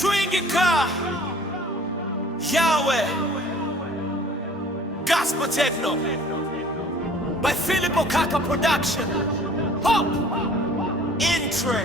Twingika, Yahweh, Gospel Techno, by Philip Okaka Production. Hope, Intre.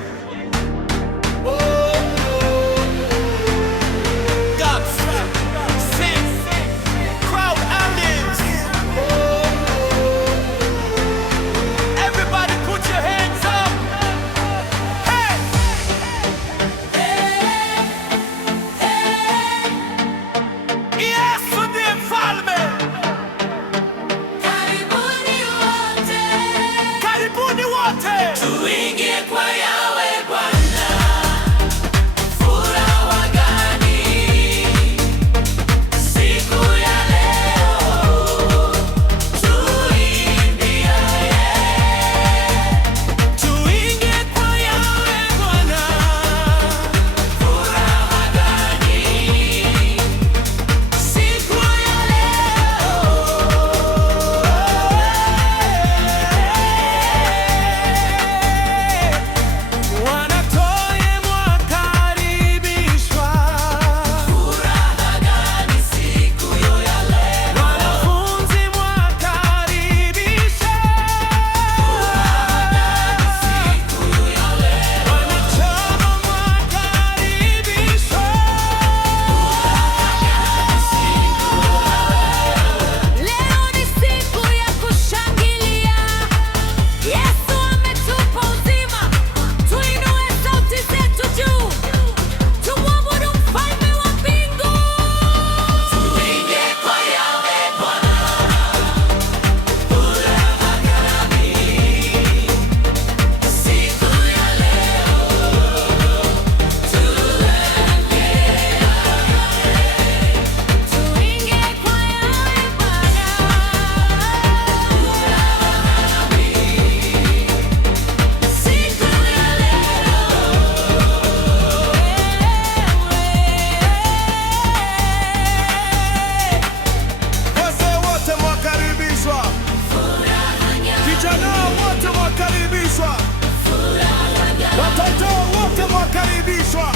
Watoto wote mwakaribishwa,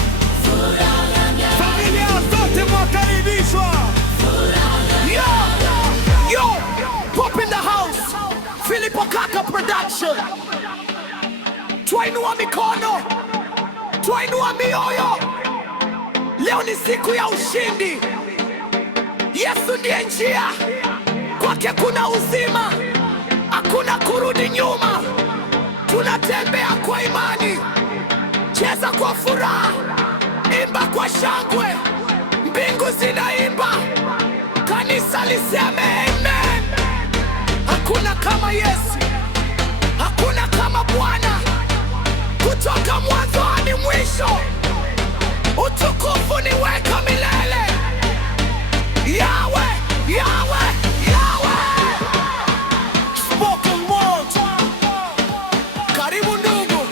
familia zote mwakaribishwa. Yo, pop in the house, Philip Okaka Production. Twainua mikono, twainua mioyo. Leo ni siku ya ushindi. Yesu ndiye njia, kwake kuna uzima, hakuna kurudi nyuma. Tunatembea kwa imani, cheza kwa furaha, imba kwa shangwe, mbingu zinaimba, kanisa liseme amen. Hakuna kama Yesu, hakuna kama Bwana, kutoka mwanzo hadi mwisho, utukufu ni weka milele. Yahweh, Yahweh, Yahweh. Spoken word. Karibu ndugu,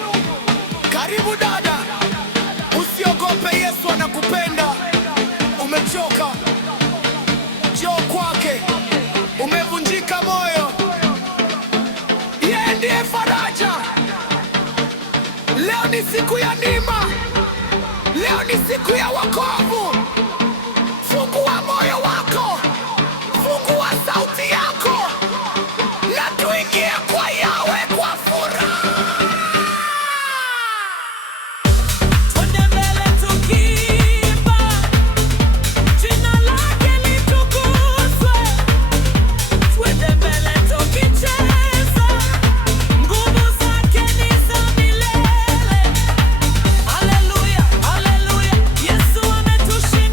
karibu dada, usiogope, Yesu anakupenda. Umechoka, njoo kwake. Umevunjika moyo, yeye ndiye faraja. Leo ni siku ya neema, leo ni siku ya wokovu. Fungua moyo wako, fungua sauti yako, na tuingie kwa Yahweh kwa furaha. Twende mbele tukiimba, jina lake litukuzwe. Twende mbele tukicheza, nguvu zake ni za milele. Haleluya, haleluya, Yesu ametushindia.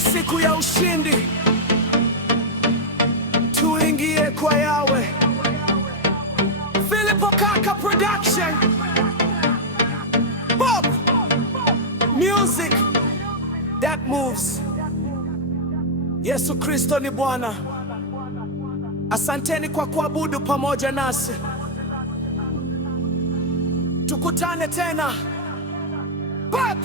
ni siku ya ushindi, tuingie kwa Yawe. Philip Okaka Production, Bob Music that moves. Yesu Kristo ni Bwana. Asanteni kwa kuabudu pamoja nasi. Tukutane tena. Bob